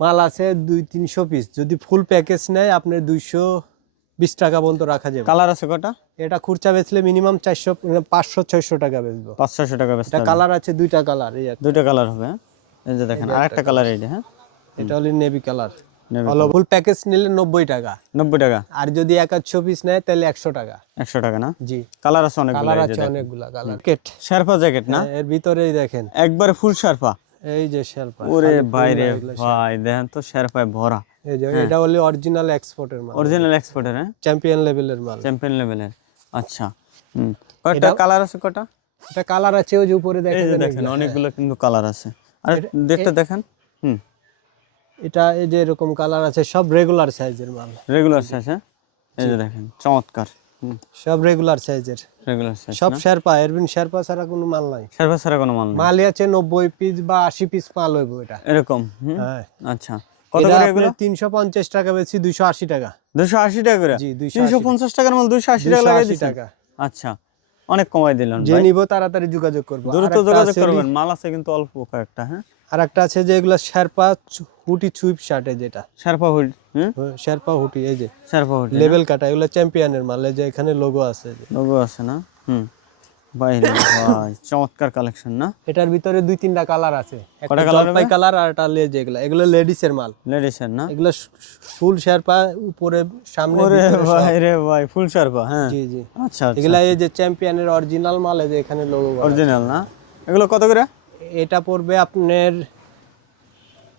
মাল আছে 200-300 পিস। যদি ফুল প্যাকেজ নেয় আপনার 220 টাকা পর্যন্ত রাখা যাবে। কালার আছে কটা? এটা খুচরা বেচলে মিনিমাম 500-600 টাকা বেচবো। 500 টাকা বেচতে এটা হবে। কালার আছে দুইটা কালার, এই একটা। দুইটা কালার হবে, হ্যাঁ? এই যে দেখেন আরেকটা কালার এইটা, হ্যাঁ? এটা হলো নেভি কালার। নেভি হলো ফুল প্যাকেজ নিলে 90 টাকা। 90 টাকা। আর যদি 100 পিস নেয় তাহলে 100 টাকা। 100 টাকা না? জি। কালার আছে অনেকগুলো, কালার এই যে আছে দেখেন। অনেকগুলা কালার। জ্যাকেট, শেরপা জ্যাকেট না? এর ভিতরেই দেখেন একবারে ফুল শেরপা। এই যে শেরপা। ওরে ভাই রে ভাই, দেখেন তো শেরপায় ভরা। এই যে এটা হলো অরিজিনাল এক্সপোর্টের মাল, অরিজিনাল এক্সপোর্টের, হ্যাঁ? চ্যাম্পিয়ন লেভেলের মাল। চ্যাম্পিয়ন লেভেলের। আচ্ছা। কয়টা কালার আছে কটা? এটা কালার আছে ওই যে উপরে এই দেখেন। যে দেখেন অনেকগুলো কিন্তু কালার আছে। আর দেখতে দেখেন। এটা এই যে এরকম কালার আছে, সব রেগুলার সাইজের মাল। রেগুলার সাইজ, হ্যাঁ? এই যে দেখেন চমৎকার। সব রেগুলার সাইজের, রেগুলার সাইজ। সব শেরপা। এরবিন শেরপা ছাড়া কোনো মাল নাই। শেরপা ছাড়া কোনো মাল নেই। মালই আছে 90 পিস বা 80 পিস মাল হইব এটা এরকম। হ্যাঁ। আচ্ছা, কত করে এগুলো? 350 টাকা বেশি, 280 টাকা। 280 টাকা করে? জি, 350 টাকার মাল 280 টাকা লাগাই 280 দিছেন? টাকা। আচ্ছা, অনেক কমাই দিলেন যে ভাই। নিব তাড়াতাড়ি যোগাযোগ করব। দ্রুত যোগাযোগ করবেন, মাল আছে কিন্তু অল্প কয়েকটা, হ্যাঁ? আর একটা আছে যে এগুলা শেরপা হুটি সুইপ শার্টে, যেটা শেরপা হুড, হ্যাঁ? শেরপা হুটি, এই যে শেরপা হুড লেভেল কাটা, এগুলা চ্যাম্পিয়নের মাল। এই যে এখানে লোগো আছে, লোগো আছে না? ভাই রে ভাই, চমৎকার কালেকশন না? এটার ভিতরে 2-3টা কালার আছে। একটা কটা কালার জলপাই কালার আর একটা লেজ। এগুলো লেডিসের মাল। লেডিসের না? এগুলো ফুল শেরপা, উপরে সামনে ওরে ভিতরে সব। ভাই রে ভাই, ফুল শেরপা, হ্যাঁ? জি জি। আচ্ছা, এগুলা এই যে চ্যাম্পিয়নের অরিজিনাল মাল, এই যে এখানে লোগো করা। অরিজিনাল না? এগুলো কত করে? এটা পড়বে আপনার,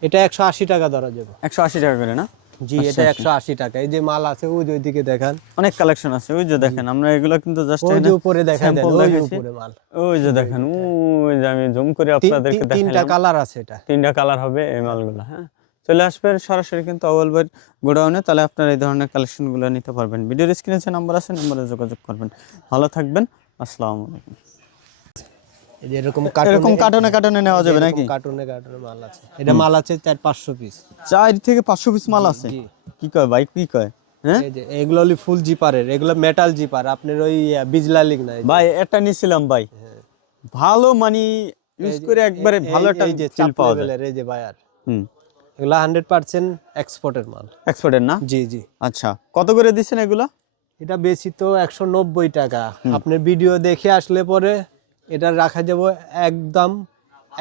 এটা 180 টাকা ধরা যাবে। 180 টাকা করে না? জি, এটা 180 টাকা। এই যে মাল আছে ওই যে ওইদিকে দেখান, অনেক কালেকশন আছে। ওই যে দেখেন, আমরা এগুলো কিন্তু জাস্ট ওই যে উপরে দেখান, ওই যে উপরে মাল। ওই যে দেখেন, ওই যে আমি জুম করে আপনাদেরকে দেখালাম। 3টা কালার আছে এটা। 3টা কালার হবে এই মালগুলো, হ্যাঁ? চলে আসবেন সরাসরি কিন্তু আউয়াল ভাইয়ের গোডাউনে, তাহলে আপনারা এই ধরনের কালেকশনগুলো নিতে পারবেন। ভিডিওর স্ক্রিনে যে নাম্বার আছে, নম্বরে যোগাযোগ করবেন। ভালো থাকবেন, আসসালামু আলাইকুম। এই যে এরকম এরকম কার্টনে কার্টনে নেওয়া যাবে নাকি? কার্টুনে মাল আছে। এটা মাল আছে 400-500 পিস। 4 থেকে 500 পিস মাল আছে? কি কয় ভাই, কি কয়, হ্যাঁ? এই যে এগুলো হলো ফুল জিপারের, এগুলো মেটাল জিপার। আপনার ওই বিজলা লিগ না ভাই, এটা নিছিলাম ভাই, ভালো মানে ইউজ করে একবারে ভালো একটা এই যে ফিল পাওয়া যায়। এই যে বায়ার, এগুলো 100% এক্সপোর্টের মাল। এক্সপোর্টের না? জি জি। আচ্ছা, কত করে দিচ্ছেন এগুলা? এটা বেশি তো 190 টাকা। আপনার ভিডিও দেখে আসলে পরে এটা রাখা যাবে একদম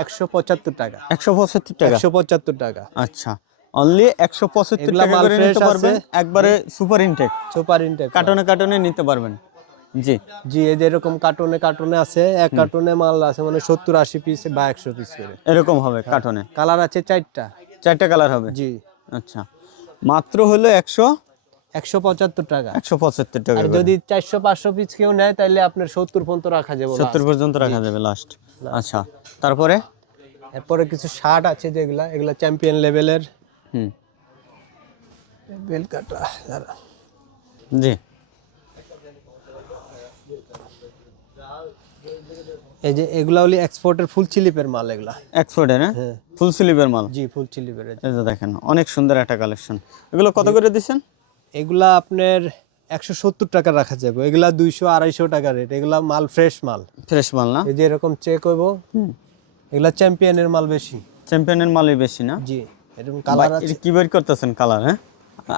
175 টাকা। 175 টাকা? 175 টাকা। আচ্ছা, অনলি 175 টাকা করে নিতে পারবেন, একবারে সুপার ইনটেক, সুপার ইনটেক। কার্টনে কার্টনে নিতে পারবেন। জি জি, এই যে এরকম কার্টনে আছে। এক কার্টনে মাল আছে মানে 70-80 পিস বা 100 পিস করে এরকম হবে কার্টনে। কালার আছে 4টা। 4টা কালার হবে? জি। আচ্ছা, মাত্র হলো 175 টাকা। 175 টাকা। আর যদি 400-500 পিস কেউ নেয় তাহলে আপনার 70 পর্যন্ত রাখা যাবে। 70 পর্যন্ত রাখা যাবে লাস্ট। আচ্ছা, তারপরে এরপরে কিছু শার্ট আছে এগুলা চ্যাম্পিয়ন লেভেলের। বেল কাটা। জি, এই যে এগুলা হলো এক্সপোর্টের ফুল স্লিপের মাল। এগুলা এক্সপোর্টের, হ্যাঁ? ফুল স্লিভের মাল। জি, ফুল স্লিপের। এই যে দেখেন, অনেক সুন্দর একটা কালেকশন। এগুলো কত করে দিচ্ছেন? এগুলা আপনার 170 টাকা রাখা যাবে। এগুলা 200-250 টাকা রেট। এগুলা মাল ফ্রেশ মাল। ফ্রেশ মাল না? এই যে এরকম চেক হইব। এগুলা চ্যাম্পিয়নের মাল বেশি। চ্যাম্পিয়নের মালই বেশি না? জি। এরকম কালার আছে। কি বের করতেছেন কালার, হ্যাঁ?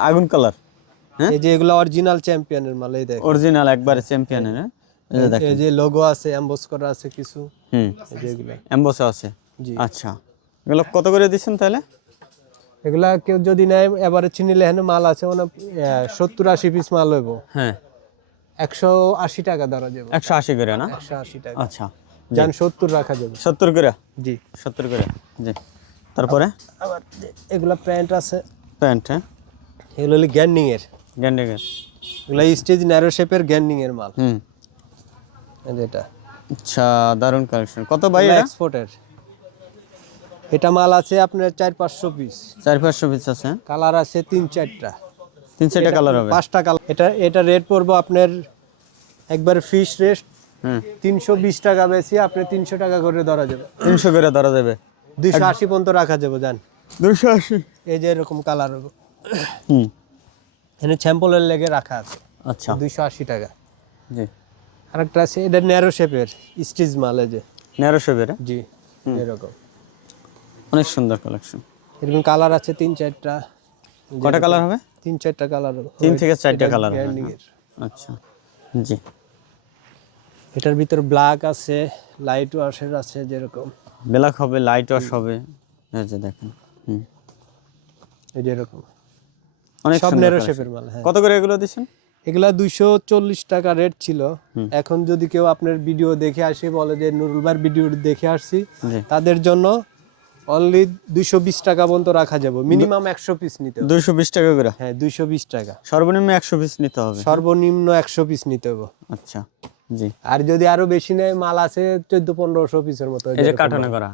আগুন কালার, হ্যাঁ? এই যে এগুলা অরিজিনাল চ্যাম্পিয়নের মাল। এই দেখেন, অরিজিনাল একবারে চ্যাম্পিয়নের, হ্যাঁ? এই যে লোগো আছে, এমবস করা আছে কিছু। এই যে এগুলা এমবসে আছে। জি। আচ্ছা, এগুলো কত করে দিচ্ছেন তাহলে? এগুলা কেউ যদি নেয় এবারে চিনিলে এখানে মাল আছে মানে 70-80 পিস মাল হইব। হ্যাঁ, 180 টাকা ধরা যাবে। 180 করে না? 180 টাকা। আচ্ছা, জান 70 রাখা যাবে। 70 করে? জি। 70 করে, জি। তারপরে আবার এগুলা প্যান্ট আছে। প্যান্ট, হ্যাঁ? এগুলো হলো গ্যান্ডিং এর। গ্যান্ডেগের। এগুলা স্টেজ ন্যারো শেপের গ্যান্ডিং এর মাল। এই যে এটা। আচ্ছা, দারুণ কালেকশন। কত ভাই এটা? এক্সপোর্টের। এটা মাল আছে আপনার 400-500 পিস। 400-500 পিস আছে। কালার আছে 3-4টা। 3-4টা কালার হবে? 5টা কালার। এটা রেট পড়বো আপনার একবার ফিক্স রেট 320 টাকা বেশি। আপনি 300 টাকা করে ধরা যাবে। 300 করে ধরা যাবে? 280 পর্যন্ত রাখা যাবে। জান 280? এই যে এরকম কালার হবে। এখানে স্যাম্পলের লেগে রাখা আছে। আচ্ছা, 280 টাকা। জি। আরেকটা আছে, এটা ন্যারো শেপের স্টিচ মাল। এই যে ন্যারো শেপের? জি, এরকম অনেক সুন্দর কালেকশন। এরকম কালার আছে 3-4টা। কটা কালার হবে? 3-4টা কালার। 3 থেকে 4টা কালার হবে। গ্যারান্টি এর। আচ্ছা, জি। এটার ভিতর ব্ল্যাক আছে, লাইট ওয়াশের আছে যেরকম। ব্ল্যাক হবে, লাইট ওয়াশ হবে, এই যে দেখেন। এই যেরকম অনেক সব সুন্দর নেরো collection। শেপের মাল। হ্যাঁ, কত করে এগুলো দিচ্ছেন? এগুলা 240 টাকা রেট ছিল। এখন যদি কেউ আপনার ভিডিও দেখে আসে বলে যে নুরুল ভাইয়ের ভিডিও দেখে আসছি, জি। তাদের জন্য অনলি 220 টাকা পর্যন্ত রাখা যাবে। মিনিমাম 100 পিস নিতে হবে। 220 টাকা করে? হ্যাঁ, 220 টাকা। সর্বনিম্ন 100 পিস নিতে হবে? সর্বনিম্ন 100 পিস নিতে হবে। আচ্ছা, জি। আর যদি আরো বেশি নেয়, মাল আছে 1400-1500 পিসের মতো। এই যে কাটানো করা।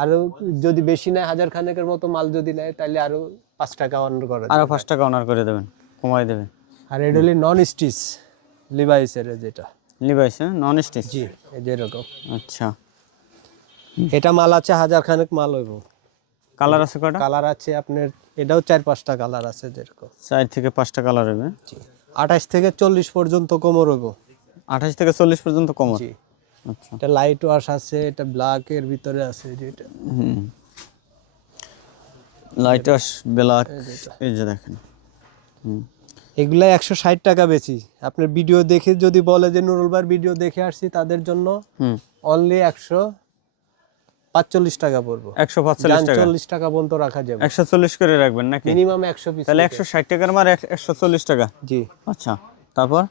আরো যদি বেশি নেয়, 1000 খানেকের মতো মাল যদি নেয়, তাহলে আরো 5 টাকা অনার করে আরো দেবে। 5 টাকা অনার করে দেবেন, কমাই দেবেন। আর এটা হলো নন স্টিচ লিভাইসের যেটা। লিভাইস, হ্যাঁ, নন স্টিচ। জি, এই যে এরকম। আচ্ছা, এটা মাল আছে 1000 খানেক মাল হইব। কালার আছে কয়টা? কালার আছে আপনার, এটাও 4-5টা কালার আছে যেরকম। 4 থেকে 5টা কালার হবে। 28 থেকে 40 পর্যন্ত কোমর হইব। 28 থেকে 40 পর্যন্ত কোমর। জি, আচ্ছা, এটা লাইট ওয়াশ আছে, এটা ব্ল্যাক এর ভিতরে আছে যেটা। লাইট ওয়াশ, ব্ল্যাক, এই যে দেখেন। এগুলা 160 টাকা বেশি। আপনার ভিডিও দেখে যদি বলে যে নুরুল ভাইয়ের ভিডিও দেখে আসছি, তাদের জন্য অনলি 145 টাকা পড়বে। 145 টাকা। 40 টাকা পর্যন্ত রাখা যাবে। 140 করে রাখবেন নাকি? Minimum 100 piece. তাহলে 160 টাকার মার 140 টাকা। জি। আচ্ছা, তারপর?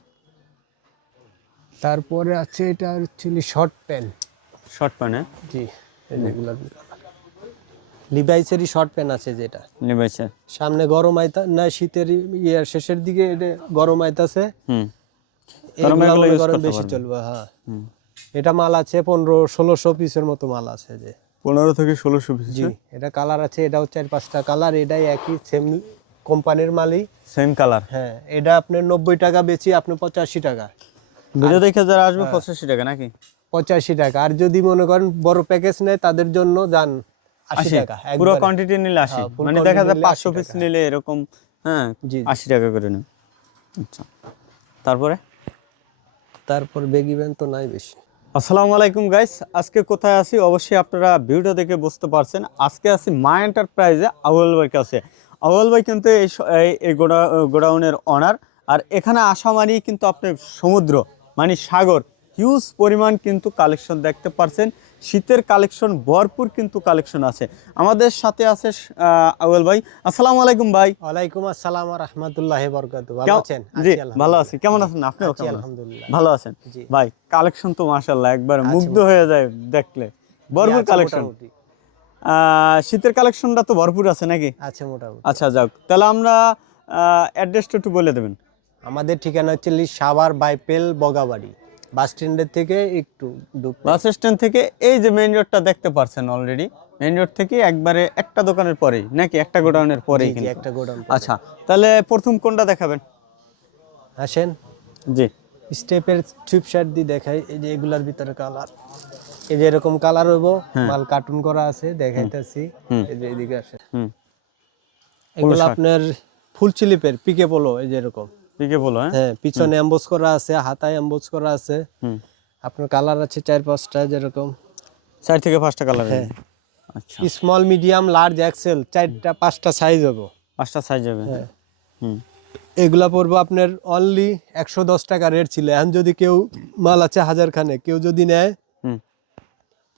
তারপরে আছে এটা actually short pant. Short pant, হ্যাঁ? জি, এগুলা লিভাইসেরই শর্ট প্যান্ট আছে যেটা। লিভাইসের সামনে গরম আইতা না, শীতের ইয়ার শেষের দিকে এটা গরম আইতাছে। গরম বেশি চলবে। হ্যাঁ, এটা মাল আছে 1500-1600 পিসের মতো মাল আছে যে। 15 থেকে 1600 পিস। জি, এটা কালার আছে, এটাও 4-5টা কালার। এটাই একই সেম কোম্পানির মালই, সেম কালার। হ্যাঁ। এটা আপনার 90 টাকা বেচি, আপনি 85 টাকা। ভিডিও দেখে যারা আসবে 85 টাকা নাকি? 85 টাকা। আর যদি মনে করেন বড় প্যাকেজ নেয়, তাদের জন্য যান 80 টাকা। পুরো কোয়ান্টিটি নিলে 80, মানে দেখা যায় 500 পিস নিলে এরকম, হ্যাঁ, জি, 80 টাকা করে নেন। আচ্ছা, তারপর বেগি ব্যান্ড তো নাই বেশি। আসসালামু আলাইকুম গাইস, আজকে কোথায় আছি অবশ্যই আপনারা ভিডিও দেখে বুঝতে পারছেন। আজকে আছি মা এন্টারপ্রাইজে, আউয়াল ভাইয়ের কাছে। আউয়াল ভাই কিন্তু এই গোডাউনের অনার। আর এখানে আসা মানেই কিন্তু আপনি সমুদ্র, মানে সাগর, হিউজ পরিমাণ কিন্তু কালেকশন দেখতে পারছেন। শীতের কালেকশন ভরপুর কিন্তু কালেকশন আছে। আমাদের সাথে আছে আউয়াল ভাই। আসসালামু আলাইকুম ভাই। ওয়ালাইকুম আসসালাম ওয়া রাহমাতুল্লাহি ওয়া বারাকাতুহু। ভালো আছেন? জি, ভালো আছি। কেমন আছেন আপনি? আলহামদুলিল্লাহ ভালো আছেন ভাই। কালেকশন তো মাশাআল্লাহ একবার মুগ্ধ হয়ে যায় দেখলে, ভরপুর কালেকশন। শীতের কালেকশনটা তো ভরপুর আছে নাকি? আচ্ছা, মোটামুটি। আচ্ছা, যাক, তাহলে আমরা অ্যাড্রেসটা একটু বলে দেবেন। আমাদের ঠিকানা হচ্ছে সাভার বাইপেল বগাবাড়ি বাস স্ট্যান্ডের থেকে একটু বাস স্ট্যান্ড থেকে এই যে মেইন রোডটা দেখতে পারছেন অলরেডি, মেইন রোড থেকে একবারে একটা দোকানের পরেই নাকি একটা গোডাউনের পরেই কিন্তু? একটা গোডাউন। আচ্ছা, তাহলে প্রথম কোনটা দেখাবেন? আসেন, জি। স্টেপের চুপ শার্ট দিয়ে দেখাই। এই যে এগুলার ভিতরে কালার, এই যে এরকম কালার হইব, মাল কার্টুন করা আছে, দেখাইতেছি। এই যে এদিকে আসে, এগুলো আপনার ফুল স্লিপের পিকে পোলো। এই যে এরকম পিকে পোলো, হ্যাঁ, পিছনে এমবোস করা আছে, হাতায় এমবোস করা আছে। আপনার কালার আছে 4-5টা যেরকম, 4 থেকে 5টা কালার। হ্যাঁ। আচ্ছা, স্মল, মিডিয়াম, লার্জ, এক্সেল 4-5টা সাইজ হবে। 5টা সাইজ হবে। হ্যাঁ, এগুলা পড়বো আপনার অনলি 110 টাকা রেট ছিল। এখন যদি কেউ মাল আছে 1000 খানে, কেউ যদি নেয়,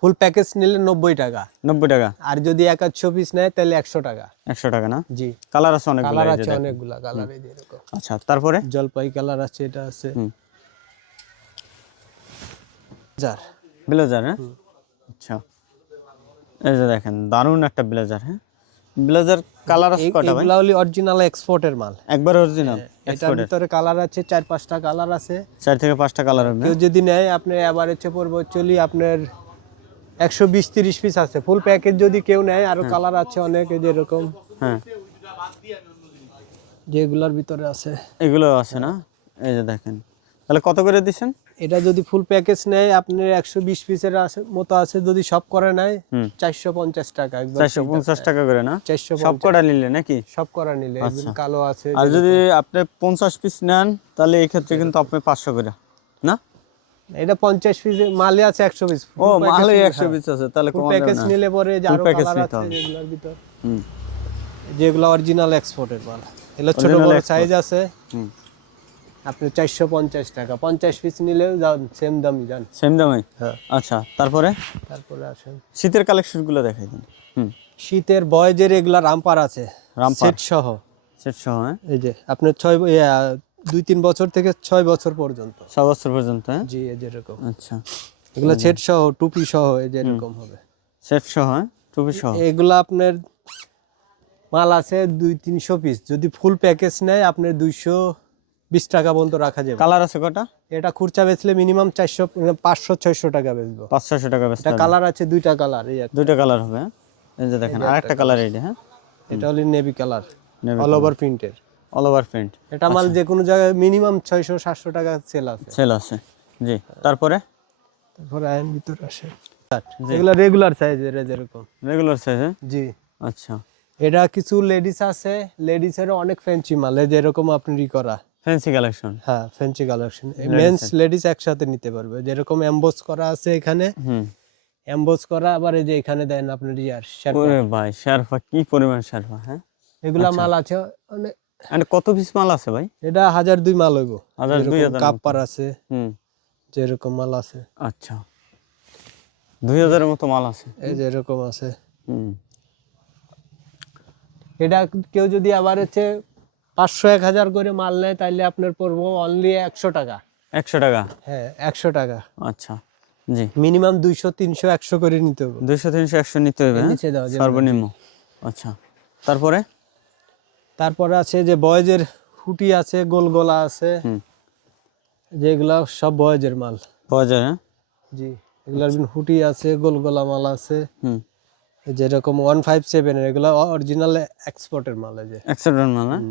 ফুল প্যাকেজ নিলে 90 টাকা। 90 টাকা। আর যদি 1-100 পিস নেয় তাহলে 100 টাকা। 100 টাকা না? জি, কালার আছে অনেকগুলো। কালার আছে অনেকগুলা কালার। এই যে এরকম, আচ্ছা, তারপরে জলপাই কালার আছে, এটা আছে ব্লেজার। হ্যাঁ, আচ্ছা, এই যে দেখেন দারুণ একটা ব্লেজার। হ্যাঁ, ব্লেজার কালার আছে কয়টা ভাই? এগুলা হলো অরিজিনাল এক্সপোর্টের মাল, একবার অরিজিনাল। এটার ভিতরে কালার আছে 4-5টা কালার আছে। 4 থেকে 5টা কালার হবে। কেউ যদি নেয়, আপনি এভারেজে পড়বে চলি আপনার 120-30 পিস আছে। ফুল প্যাকেজ যদি কেউ নেয়, আরো কালার আছে অনেক। এই যে এরকম, হ্যাঁ, যেগুলার ভিতরে আছে এগুলো আছে না? এই যে দেখেন, তাহলে কত করে দিচ্ছেন? এটা যদি ফুল প্যাকেজ নেয়, আপনার 120 পিসের মতো আছে। যদি সব করে নেয় 450 টাকা। 450 টাকা করে না? 450 সব কটা নিলে নাকি? সব করা নিলে। কালো আছে। আর যদি আপনি 50 পিস নেন, তাহলে এই ক্ষেত্রে কিন্তু আপনি 500 করে না? এটা 50 পিস মালে আছে 100 পিস। ও, মালে 100 পিস আছে, তাহলে ফুল কম প্যাকেজ না? নিলে পরে যে আরো প্যাকেজ কালার নিতে আছে হবে। এগুলোর ভিতর। যেগুলো অরিজিনাল এক্সপোর্টের মাল, এগুলো ছোট Original বড় export। সাইজ আছে। হুম, আপনি 450 টাকা 50 পিস নিলেও সেম দামই যান। সেম দামে। হ্যাঁ, আচ্ছা, তারপরে তারপরে আসেন শীতের কালেকশনগুলো দেখাই দিন। হুম, শীতের বয়েজের এগুলা রামপার আছে, রামপার সেট সহ। সেট সহ, হ্যাঁ, এই যে আপনার 2-3 বছর থেকে 6 বছর পর্যন্ত। 6 বছর পর্যন্ত, হ্যাঁ। জি, এই যেরকম আচ্ছা, এগুলা সেট সহ, টুপি সহ, এই যেরকম হবে। সেট সহ, হ্যাঁ, টুপি সহ। এগুলা আপনার মাল আছে 200-300 পিস, যদি ফুল প্যাকেজ নেয় আপনার 220 টাকা পর্যন্ত রাখা যাবে। কালার আছে কটা? এটা খুচরা বেচলে মিনিমাম 500-600 টাকা বেচবো। 500 টাকা বেচতে এটা হবে। কালার আছে, দুইটা কালার। দুইটা কালার হবে, হ্যাঁ। এই যে দেখেন আরেকটা কালার এইটা, হ্যাঁ, এটা হলো navy colour, Navy all over প্রিন্টের। All over print. এটা মাল যে কোনো জায়গায় মিনিমাম 600-700 টাকা সেল আছে। সেল আছে, জি। তারপরে তারপরে আয়ন ভিতরে আসে এগুলা রেগুলার সাইজের, যেরকম। রেগুলার সাইজ, হ্যাঁ। জি, আচ্ছা, এটা কিছু লেডিস আছে, লেডিসেরও অনেক ফ্যান্সি মাল, যেরকম আপনি করা। Fancy collection. হ্যাঁ, ফ্যান্সি কালেকশন, মেন্স লেডিস একসাথে নিতে পারবে। যেরকম এমবোস করা আছে এখানে, হুম, এমবোস করা, আবার এই যে এখানে দেন আপনার শেরপা। ওরে ভাই, শেরপা কি পরিমাণ শেরপা, হ্যাঁ। এগুলা মাল আছে অনেক। আর কত পিস মাল আছে ভাই? এটা 1002 মাল হইব। 1000-2000 কাপ্পার আছে, হুম, যেরকম মাল আছে। আচ্ছা, 2000 এর মতো মাল আছে, এই যে এরকম আছে। হুম। এটা কেউ যদি আবার 500-1000 করে মাল নেয়, তাইলে আপনার পড়বো অনলি 100 টাকা। 100 টাকা? হ্যাঁ, 100 টাকা। আচ্ছা, জি। মিনিমাম 200-300-100 করে নিতে হবে। 200-300-100 নিতে হবে, হ্যাঁ? নিচে দেওয়া যাবে না। সর্বনিম্ন। আচ্ছা, তারপরে তারপরে আছে যে বয়েজের হুটি আছে, গোল গলা আছে, হুম, যেগুলা সব বয়েজের মাল। পাওয়া যায়, হ্যাঁ। জি, এগুলার হুটি আছে, গোল গলা মাল আছে। হুম, যেরকম 157 এর, এগুলা অরিজিনাল এক্সপোর্টের মাল। এই যে অ্যাক্সেপ্টেড মাল, হ্যাঁ।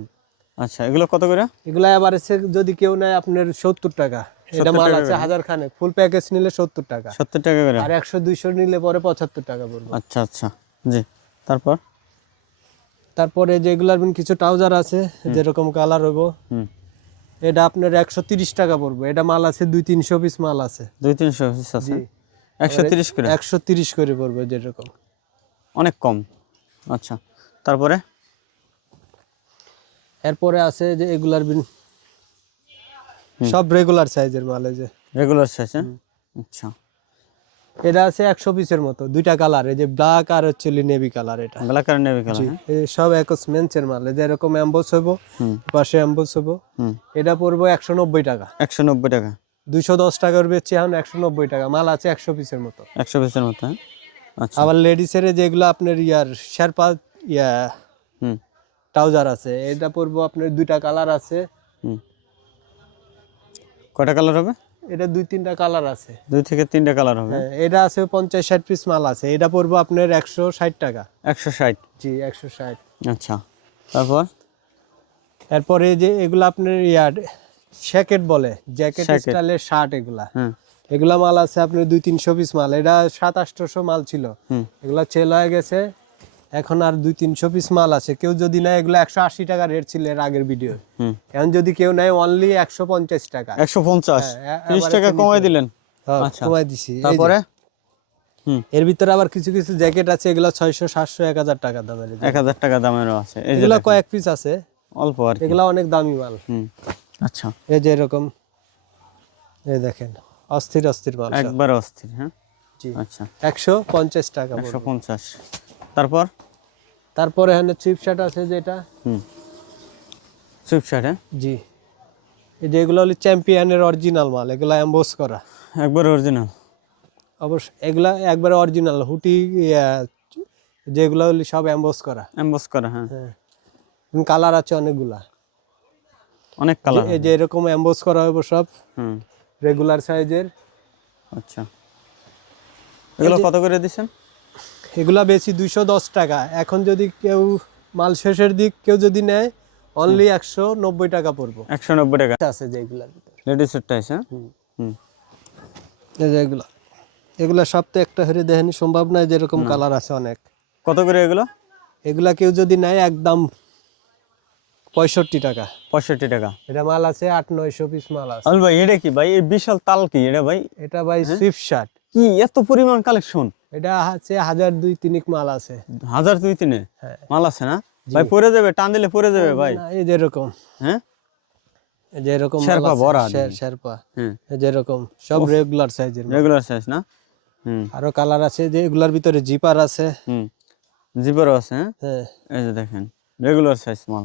আচ্ছা, এগুলো কত করে? এগুলা আবার যদি কেউ নেয় আপনার 70 টাকা। এটা 70 মাল টাকা আছে করে? 1000 খানে, ফুল প্যাকেজ নিলে 70 টাকা। 70 টাকা করে? আর 100-200 নিলে পরে 75 টাকা পড়বে। আচ্ছা, আচ্ছা, জি। তারপর তারপরে যেগুলার কিছু ট্রাউজার আছে, যেরকম কালার হইব, হুম, এটা আপনার 130 টাকা পড়বে। এটা মাল আছে 200-300 পিস মাল আছে। 200-300 পিস আছে, জি, 130 করে? 130 করে পড়বে, যেরকম। অনেক কম। আচ্ছা, তারপরে এরপরে আছে যে এগুলার সব রেগুলার সাইজের মাল। এই যে রেগুলার সাইজ, হ্যাঁ। আচ্ছা, এটা আছে 100 পিসের মতো, দুইটা কালার, এই যে ব্ল্যাক আর হচ্ছে নেভি কালার। এটা ব্ল্যাক আর নেভি কালার, জি, হ্যাঁ। এই সব একস মেন্সের মাল। এই যে এরকম এমবোস হইব, হুম, পাশে এমবোস হইব। হুম, এটা পড়বো 190 টাকা। 190 টাকা? 210 টাকার বেচছি এখন 190 টাকা। মাল আছে 100 পিসের মতো। 100 পিসের মতো, হ্যাঁ। আচ্ছা, আবার লেডিসের যেগুলো আপনার শেরপা হুম, ট্রাউজার আছে, এটা পড়বো আপনার দুইটা কালার আছে। হুম। কয়টা কালার হবে? এটা 2-3টা কালার আছে। 2 থেকে 3টা কালার হবে। হ্যাঁ, এটা আছে 50-60 পিস মাল আছে। এটা পড়বো আপনার 160 টাকা। 160? জি, 160। আচ্ছা, তারপর এরপরে যে এগুলা আপনার জ্যাকেট বলে, জ্যাকেট Jacket। স্টাইলের শার্ট এগুলা। হ্যাঁ, এগুলা মাল আছে আপনার 200-300 পিস মাল। এটা 700-800 মাল ছিল, হুম, এগুলা সেল হয়ে গেছে। এখন আর 200-300 পিস মাল আছে। কেউ যদি নেয়, এগুলো 180 টাকা রেট ছিল এর আগের ভিডিও। হুম। এখন যদি কেউ নেয় অনলি 150 টাকা। 150? হ্যাঁ, 30 আবার টাকা একটা কমাই নিতে দিলেন? হ্যাঁ, আচ্ছা, কমাই দিছি। এই যে, তারপরে হুম, এর ভিতরে আবার কিছু কিছু জ্যাকেট আছে, এগুলা 600-700-1000 টাকা দামের। 1000 টাকা দামেরও আছে। এই যে এগুলা দেখেন, কয়েক পিস আছে, অল্প আর কি। এগুলা অনেক দামি মাল। হুম, আচ্ছা, এই যে এরকম, এই দেখেন, অস্থির অস্থির মাল সব। একবার অস্থির, হ্যাঁ। জি, আচ্ছা, 150 টাকা পড়বে। 150। তারপর তারপরে এখানে চিপ শার্ট আছে, যেটা হুম, সুইফট শার্ট, হ্যাঁ। জি, এই যে এগুলো হলো চ্যাম্পিয়নের অরিজিনাল মাল। এগুলা এমবোস করা, একবার অরিজিনাল? অবশ্য এগুলা একবারে অরিজিনাল। হুটি যেগুলো হলো সব এমবোস করা। এমবস করা, হ্যাঁ। হ্যাঁ, কালার আছে অনেকগুলা। অনেক কালার। এই যে এরকম এমবোস করা হবে সব, হুম, রেগুলার সাইজের। আচ্ছা, এগুলো কত করে দিচ্ছেন? এগুলা বেশি 210 টাকা। এখন যদি কেউ মাল শেষের দিক কেউ যদি নেয়, অনলি 190 টাকা পড়বো। 190 টাকা? আছে যেগুলার ভিতরে লেডিসের টাইস, হ্যাঁ। হুম, এই যে এগুলা সব তো একটা হরে দেখেনি সম্ভব নয়, যেরকম কালার আছে অনেক। কত করে এগুলো? এগুলা কেউ যদি নেয় একদম 65 টাকা। 65 টাকা? এটা মাল আছে 800-900 পিস মাল আছে। আল ভাই, এটা কি ভাই? এই বিশাল তাল কি এটা ভাই? এটা ভাই সুইফট শার্ট। কি এত পরিমাণ কালেকশন? এটা আছে 1000-2-3 মাল আছে। 1000-2-3 হ্যাঁ, মাল আছে না? ভাই পরে যাবে, টান দিলে পরে যাবে ভাই। না, এই যেরকম, হ্যাঁ এই যেরকম শেরপা ভরা শেরপা, হ্যাঁ এই যেরকম সব রেগুলার সাইজের মাল। রেগুলার সাইজ না? হুম আরো কালার আছে, যে এগুলার ভিতরে জিপার আছে। হুম জিপারও আছে। হ্যাঁ হ্যাঁ, এই যে দেখেন রেগুলার সাইজ মাল,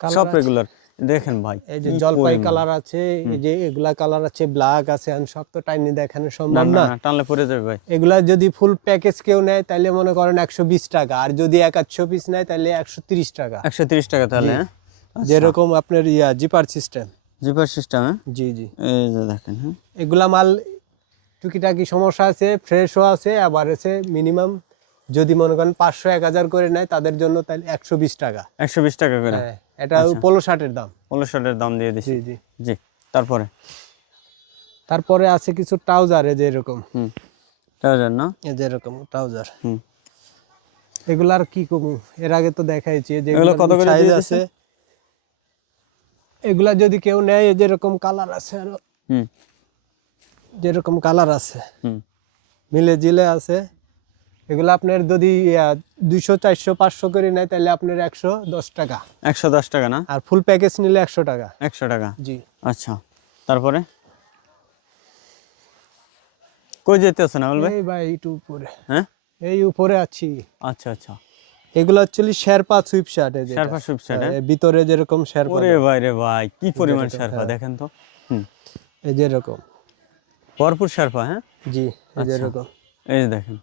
কালার সব আছে। রেগুলার। দেখেন ভাই এই যে কি জলপাই পরিমাণ। কালার আছে, এই যে এগুলা কালার আছে, ব্ল্যাক আছে, আর সব তো টাইনি দেখানো না সম্ভব না না। না, টানলে পরে যাবে ভাই। এগুলা যদি ফুল প্যাকেজ কেউ নেয় তাহলে মনে করেন 120 টাকা, আর যদি 1-1 পিস নেয় তাহলে 130 টাকা। 130 টাকা তাহলে। হ্যাঁ যেরকম আপনার জিপার সিস্টেম। Zipper system. হ্যাঁ জি জি, এই যে দেখেন। হ্যাঁ এগুলা মাল টুকিটাকি সমস্যা আছে, ফ্রেশও আছে, আবার আছে মিনিমাম যদি মনে করেন 500-1000 করে নেয় তাদের জন্য তাহলে 120 টাকা। 120 টাকা করে। হ্যাঁ, এটা পোলো শার্টের দাম। পোলো শার্টের দাম দিয়ে দিছি। জি জি, জি তারপরে তারপরে আছে কিছু ট্রাউজার, এই যে এরকম, হুম ট্রাউজার না? এই যে এরকম ট্রাউজার। হুম এগুলার কি কমু, এর আগে তো দেখাইছি। যে এগুলো কত করে সাইজ দিয়ে আছে, এগুলা যদি কেউ নেয়, এই যেরকম কালার আছে, আরো হুম যেরকম কালার আছে, হুম মিলে জিলে আছে। এগুলো আপনার যদি 200, 400, 500 করে নেয় তাহলে আপনার 110 টাকা, 110 টাকা না? আর ফুল প্যাকেজ নিলে 100 টাকা। 100 টাকা। জি, আচ্ছা তারপরে কই যেতেছেন আবুল ভাই? এই ভাই একটু উপরে, হ্যাঁ এই উপরে আছি। আচ্ছা আচ্ছা, এগুলো অ্যাকচুয়ালি শেরপা সুইপ শার্ট, এই যে শেরপা সুইপ শার্ট। এর ভিতরে যেরকম শেরপা, ওরে ভাই রে ভাই কি পরিমাণ শেরপা দেখেন তো। হুম এই যে এরকম। ভরপুর শেরপা। হ্যাঁ জি, এই যে আচ্ছা। এরকম। এই যে দেখেন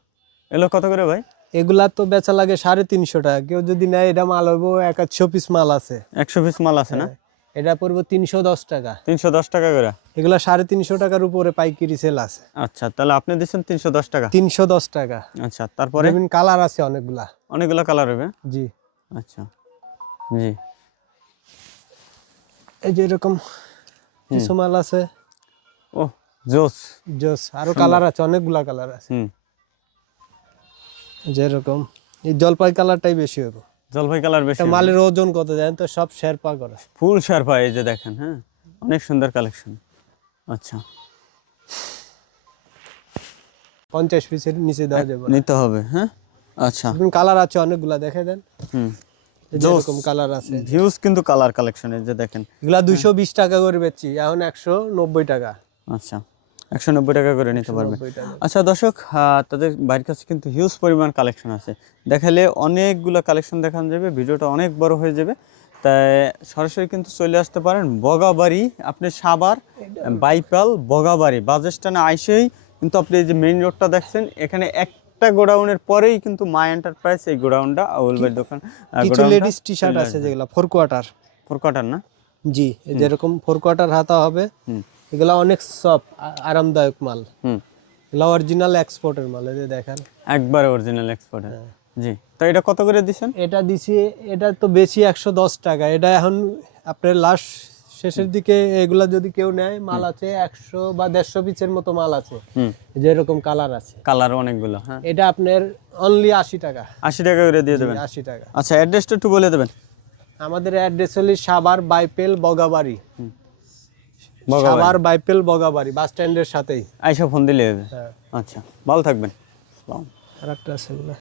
এগুলো কত করে ভাই? এগুলা তো বেচা লাগে 350 টাকা, কেউ যদি নেয় এটা মাল হইব 100 পিস মাল আছে। 100 পিস মাল আছে না? এটা পড়বো 310 টাকা। 310 টাকা করে। এগুলা 350 টাকার উপরে পাইকারি সেল আছে। আচ্ছা তাহলে আপনি দিচ্ছেন 310 টাকা। 310 টাকা। আচ্ছা তারপরে বিভিন্ন কালার আছে অনেকগুলা। অনেকগুলো কালার হবে। জি, আচ্ছা জি। এই যে এরকম কিছু মাল আছে। ও জোস। জোস, আরো কালার আছে, অনেকগুলা কালার আছে। হুম যেরকম এই জলপাই কালারটাই বেশি হবে। জলপাই কালার বেশি। এটা মালের ওজন কত জানেন তো? সব শেরপা করে। ফুল শেরপা, এই যে দেখেন। হ্যাঁ অনেক সুন্দর কালেকশন। আচ্ছা 50 পিসের নিচে দেওয়া যাবে না। নিতে হবে। হ্যাঁ আচ্ছা কালার আছে অনেকগুলা, দেখে দেন। হুম এই যে এরকম কালার আছে। ভিউজ কিন্তু কালার কালেকশন, এই যে দেখেন। এগুলা 220 টাকা করে বেচছি, এখন 190 টাকা। আচ্ছা 190 টাকা করে নিতে পারবে। 190 টাকা। আচ্ছা দর্শক, তাদের বাড়ির কাছে কিন্তু হিউজ পরিমাণ কালেকশন আছে। দেখালে অনেকগুলো কালেকশন দেখানো যাবে, ভিডিওটা অনেক বড় হয়ে যাবে। তাই সরাসরি কিন্তু চলে আসতে পারেন বগাবাড়ি, আপনি সাভার বাইপাল বগাবাড়ি বাস স্ট্যান্ডে আইসেই কিন্তু আপনি এই যে মেইন রোডটা দেখছেন, এখানে একটা গোডাউনের পরেই কিন্তু মা এন্টারপ্রাইজ, এই গোডাউনটা আউল ভাইয়ের দোকান। কিছু লেডিস টি শার্ট আছে যেগুলা 4 কোয়ার্টার। 4 কোয়ার্টার না? জি, এই যেরকম 4 কোয়ার্টার হাতা হবে। হুম এগুলা অনেক সফট, আরামদায়ক মাল। হুম এগুলা অরিজিনাল এক্সপোর্টের মাল, এই যে দেখেন। একবারে অরিজিনাল এক্সপোর্টার। জি, তো এটা কত করে দিছেন? এটা দিছি, এটা তো বেশি 110 টাকা। এটা এখন আপনার লাস্ট শেষের দিকে এগুলা যদি কেউ নেয়, মাল আছে 100 বা 150 পিসের মতো মাল আছে। হুম যে এরকম কালার আছে, কালার অনেকগুলো। হ্যাঁ এটা আপনার অনলি 80 টাকা। 80 টাকা করে দিয়ে দেবেন। 80 টাকা। আচ্ছা অ্যাড্রেসটা একটু বলে দেবেন। আমাদের অ্যাড্রেস হলো সাভার বাইপেল বগাবাড়ি। বগাবাড়ি। সাভার বাইপেল বগাবাড়ি বাস স্ট্যান্ডের সাথেই। আইসা ফোন দিলে হবে। হ্যাঁ, আচ্ছা ভালো থাকবেন। আসসালামু আলাইকুম। আরেকটা আছে এগুলা।